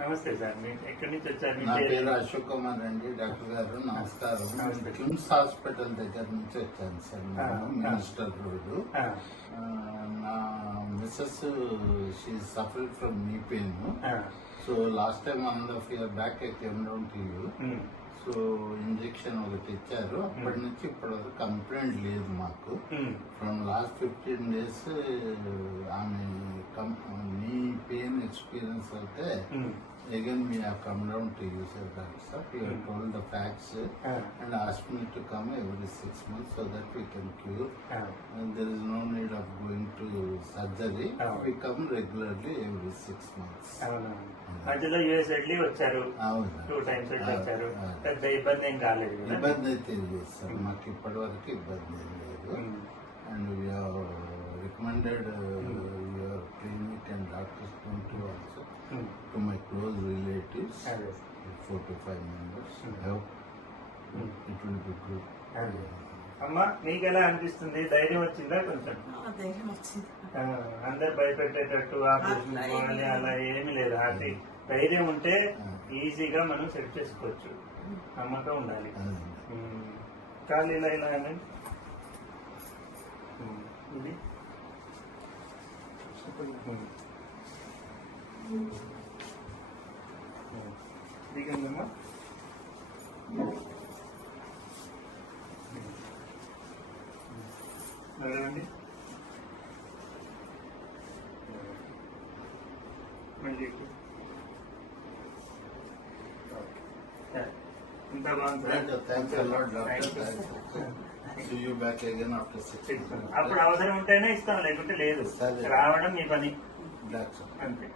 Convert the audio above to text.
నమస్తే సార్, మీరు ఎక్కడి నుంచి వచ్చారు? నా పేరు అశోక్ కుమార్ అండి. డాక్టర్ గారు నమస్కారం. కిమ్స్ హాస్పిటల్ దగ్గర నుంచి వచ్చాను సార్. Minister road. నా missus she suffered from knee pain. So last time 1.5 years back I came down to you. So injection ఒకటి ఇచ్చారు. అప్పటి నుంచి ఇప్పటి వరకు కంప్లైంట్ లేదు మాకు. ఫ్రమ్ లాస్ట్ 15 days ఆమె నీ పెయిన్ ఎక్స్పీరియన్స్ అయితే again we have come down to you, sir. You have told the facts and asked me to come every 6 months so that we can cure. And there is no need of going to surgery. We come regularly every 6 months. మధ్యలో US వెళ్ళి వచ్చారు, 2 times వచ్చారు. పెద్ద ఇబ్బంది ఏం కాలేదు? ఇబ్బంది అయితే లేదు సార్, మాకు ఇప్పటి వరకు ఇబ్బంది ఏం లేదు. And we have recommended your clinic and doctors to also to my close relatives, 4 to 5 members. I hope it will be good. అమ్మా, మీకు ఎలా అనిపిస్తుంది? ధైర్యం వచ్చిందా? కొంచెం ధైర్యం వచ్చింది. అందరు భయపెట్టేటట్టు ఆపరేషన్ పోవాలి అలా ఏమీ లేదు. అది ధైర్యం ఉంటే ఈజీగా మనం సెట్ చేసుకోవచ్చు. నమ్మకం ఉండాలి. కాళ్ళు ఇలా ఇలా అండి. ఇది దిగందమ్మా. నడవండి. మళ్ళీ ఇంత బాగుంది. Thanks a lot, doctor. See you back again after 6 months. అప్పుడు అవసరం ఉంటేనే ఇస్తాం, లేకుంటే లేదు. రావడం మీ పని That's all. అంతే.